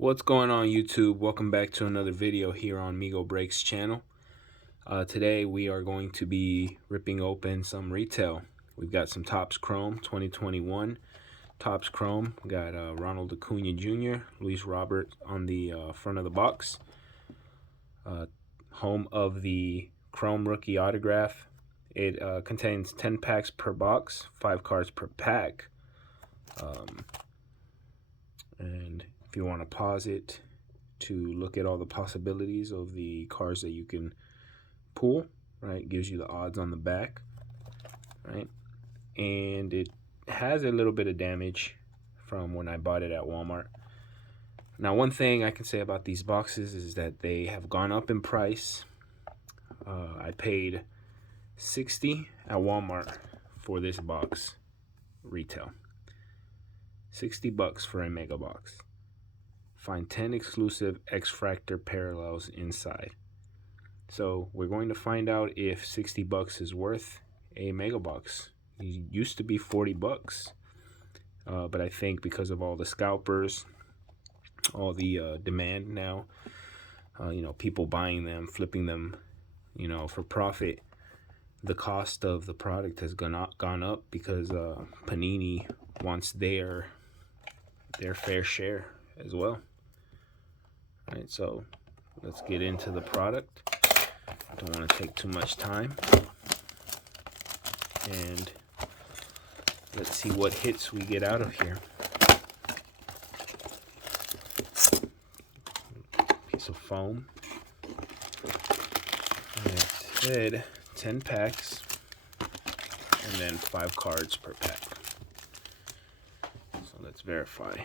What's going on, YouTube? Welcome back to another video here on Migo Breaks channel. Today we are going to be ripping open some retail. We've got some Topps Chrome 2021 Topps Chrome. We got Ronald Acuna Jr., Luis Robert on the front of the box. Home of the Chrome rookie autograph. It contains 10 packs per box, 5 cards per pack. And if you want to pause it to look at all the possibilities of the cards that you can pull, right? It gives you the odds on the back, right? And it has a little bit of damage from when I bought it at Walmart. Now, one thing I can say about these boxes is that they have gone up in price. I paid $60 at Walmart for this box retail. $60 for a mega box. Find 10 exclusive X-Fractor parallels inside. So we're going to find out if $60 is worth a mega box. It used to be $40, but I think because of all the scalpers, all the demand now, people buying them, flipping them, for profit, the cost of the product has gone up because Panini wants their fair share as well. All right, so let's get into the product. I don't want to take too much time. And let's see what hits we get out of here. Piece of foam. And it said 10 packs and then 5 cards per pack. So let's verify.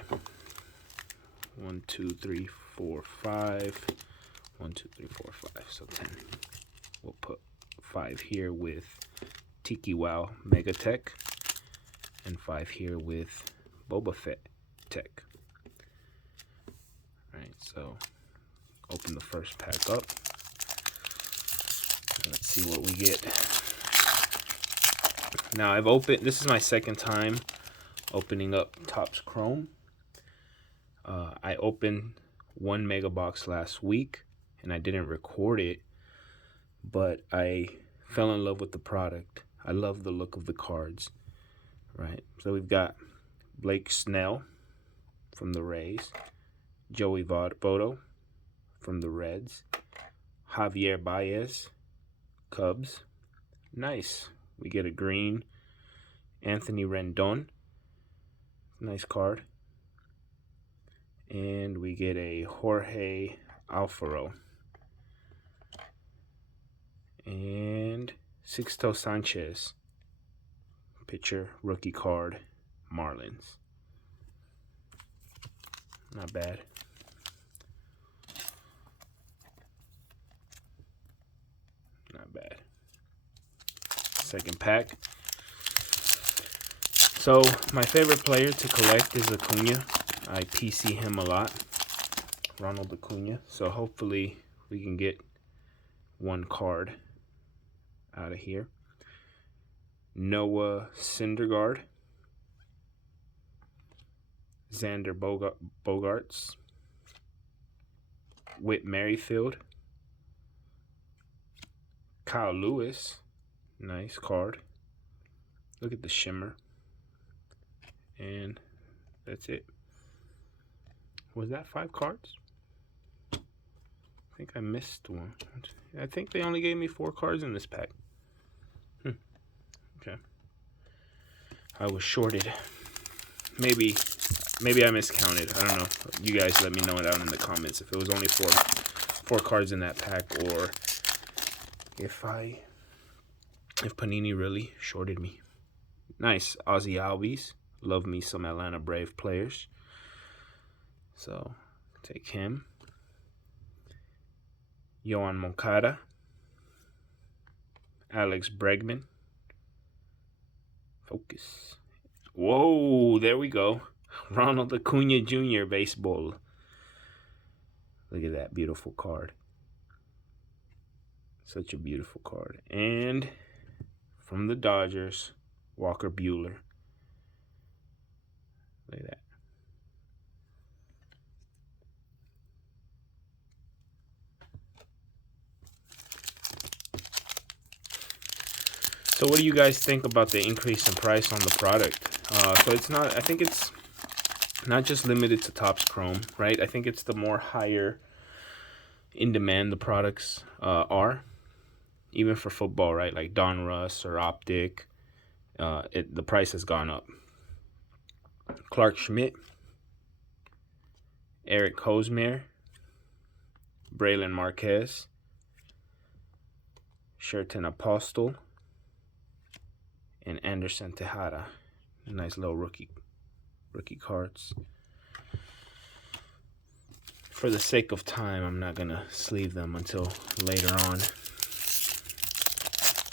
1, 2, 3, 4, 5. 1, 2, 3, 4, 5. So 10. We'll put 5 here with Tiki Wow Mega Tech, and 5 here with Boba Fett Tech. Alright, so open the first pack up. Let's see what we get. Now this is my second time opening up Topps Chrome. I opened one mega box last week and I didn't record it, but I fell in love with the product. I love the look of the cards, right? So we've got Blake Snell from the Rays, Joey Votto from the Reds, Javier Baez, Cubs. Nice. We get a green Anthony Rendon. Nice card. And we get a Jorge Alfaro. And Sixto Sanchez. Pitcher, rookie card, Marlins. Not bad. Not bad. Second pack. So my favorite player to collect is Acuna. I PC him a lot, Ronald Acuna. So hopefully we can get one card out of here. Noah Syndergaard, Xander Bogaerts, Whit Merrifield, Kyle Lewis. Nice card. Look at the shimmer. And that's it. Was that 5 cards? I think I missed one. I think they only gave me 4 cards in this pack. Okay. I was shorted. Maybe I miscounted. I don't know. You guys let me know it out in the comments if it was only 4 cards in that pack, or if Panini really shorted me. Nice. Ozzy Albies. Love me some Atlanta Brave players. So, take him. Yohan Moncada. Alex Bregman. Focus. Whoa, there we go. Ronald Acuna Jr. baseball. Look at that beautiful card. Such a beautiful card. And from the Dodgers, Walker Buehler. Look at that. So what do you guys think about the increase in price on the product? So it's not, I think it's not just limited to Topps Chrome, right? I think it's the more higher in demand the products are, even for football, right? Like Don Russ or Optic, the price has gone up. Clark Schmidt, Eric Hosmer, Braylon Marquez, Sherton Apostle, and Anderson Tejada. Nice little rookie cards. For the sake of time, I'm not gonna sleeve them until later on.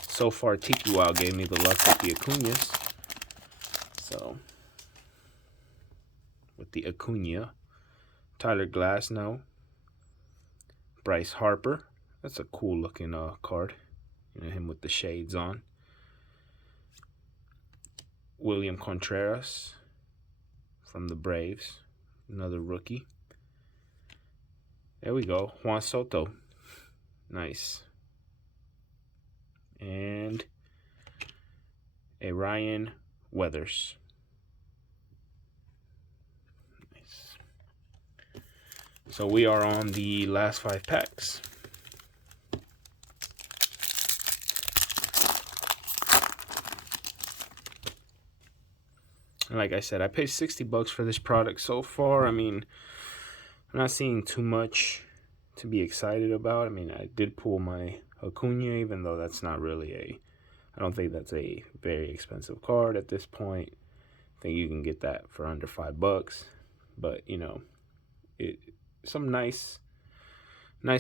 So far, Tiki Wow gave me the luck with the Acuñas. So, with the Acuña, Tyler Glasnow, Bryce Harper. That's a cool looking card. You know, him with the shades on. William Contreras from the Braves, another rookie. There we go, Juan Soto. Nice. And a Ryan Weathers. Nice. So we are on the last 5 packs. And like I said, I paid $60 for this product so far. I mean, I'm not seeing too much to be excited about. I mean, I did pull my Acuña, even though that's not really I don't think that's a very expensive card at this point. I think you can get that for under $5. But, you know, some nice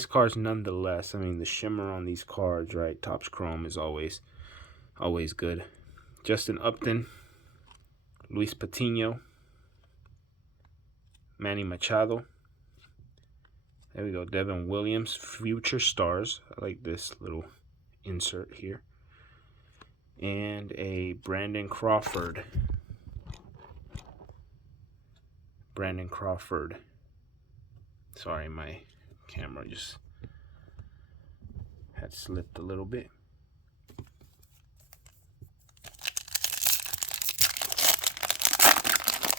cards nonetheless. I mean, the shimmer on these cards, right? Topps Chrome is always good. Justin Upton, Luis Patino, Manny Machado. There we go, Devin Williams, Future Stars. I like this little insert here. And a Brandon Crawford. Sorry, my camera just had slipped a little bit.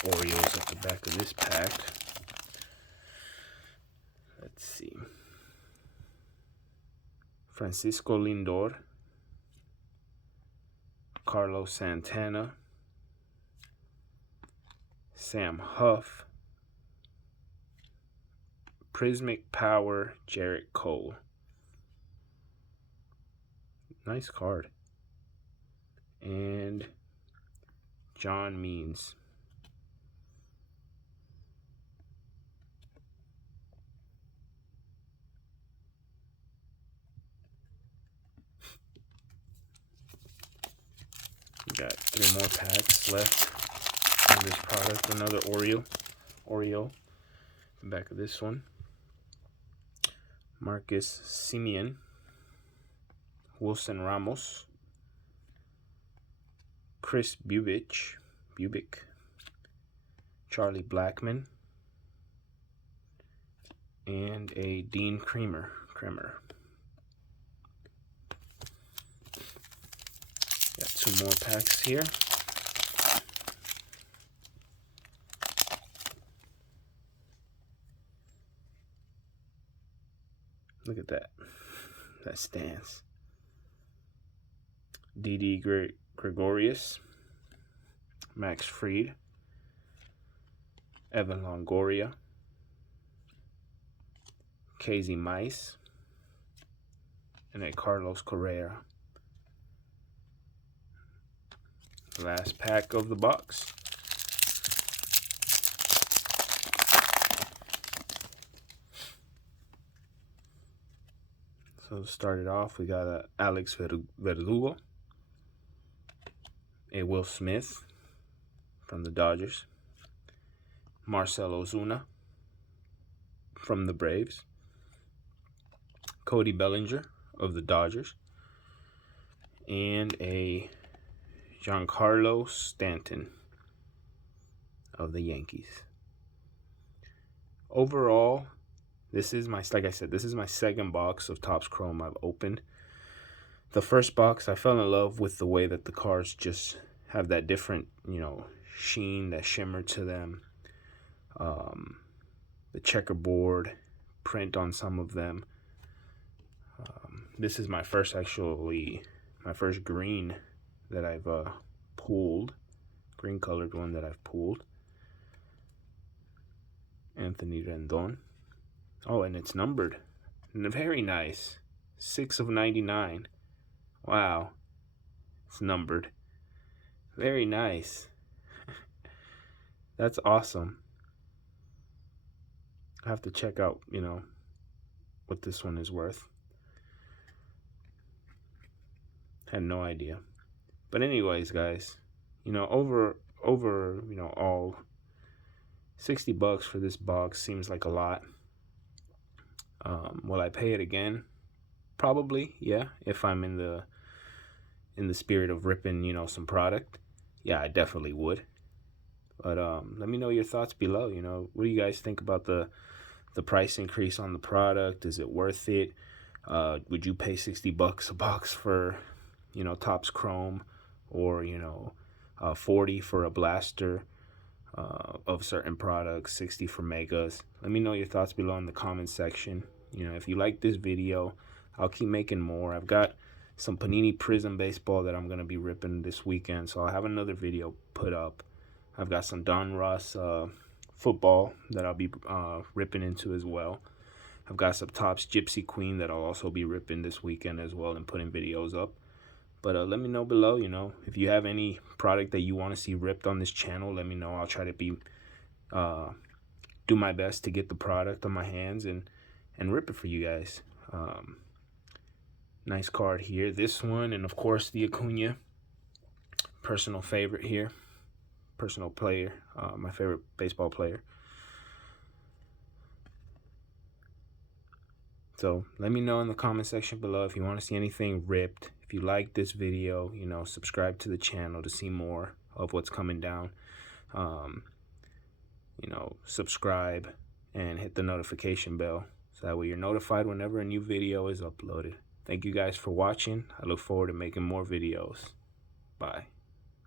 Orioles at the back of this pack. Let's see. Francisco Lindor, Carlos Santana, Sam Huff, Prismic Power, Jarrett Cole. Nice card. And John Means. We got 3 more packs left on this product. Another Oreo. The back of this one. Marcus Semien, Wilson Ramos, Chris Bubic, Charlie Blackmon, and a Dean Kremer. Got 2 more packs here. Look at that stance. Didi Gregorius, Max Fried, Evan Longoria, Casey Mice, and a Carlos Correa. Last pack of the box. So to start it off, we got a Alex Verdugo, a Will Smith from the Dodgers, Marcell Ozuna from the Braves, Cody Bellinger of the Dodgers, and a Giancarlo Stanton of the Yankees. Overall, this is my second box of Topps Chrome I've opened. The first box, I fell in love with the way that the cards just have that different, sheen, that shimmer to them. The checkerboard print on some of them. This is my first green that I've pulled. Green colored one that I've pulled. Anthony Rendon. Oh, and it's numbered. Very nice. 6 of 99. Wow. It's numbered. Very nice. That's awesome. I have to check out, what this one is worth. Had no idea. But anyways, guys, over all, $60 for this box seems like a lot. Will I pay it again? Probably, yeah. If I'm in the spirit of ripping, some product, yeah, I definitely would. But let me know your thoughts below. What do you guys think about the price increase on the product? Is it worth it? Would you pay $60 a box for, Topps Chrome, or $40 for a blaster of certain products, $60 for megas? Let me know your thoughts below in the comment section. If you like this video, I'll keep making more. I've got some Panini Prism baseball that I'm gonna be ripping this weekend, so I'll have another video put up. I've got some Don Ross football that I'll be ripping into as well. I've got some Topps Gypsy Queen that I'll also be ripping this weekend as well and putting videos up. But let me know below, if you have any product that you want to see ripped on this channel, let me know. I'll try to do my best to get the product on my hands and rip it for you guys. Nice card here. This one, and of course the Acuna. Personal favorite here. Personal player. My favorite baseball player. So let me know in the comment section below if you want to see anything ripped. If you like this video, subscribe to the channel to see more of what's coming down. Subscribe and hit the notification bell so that way you're notified whenever a new video is uploaded. Thank you guys for watching. I look forward to making more videos. Bye.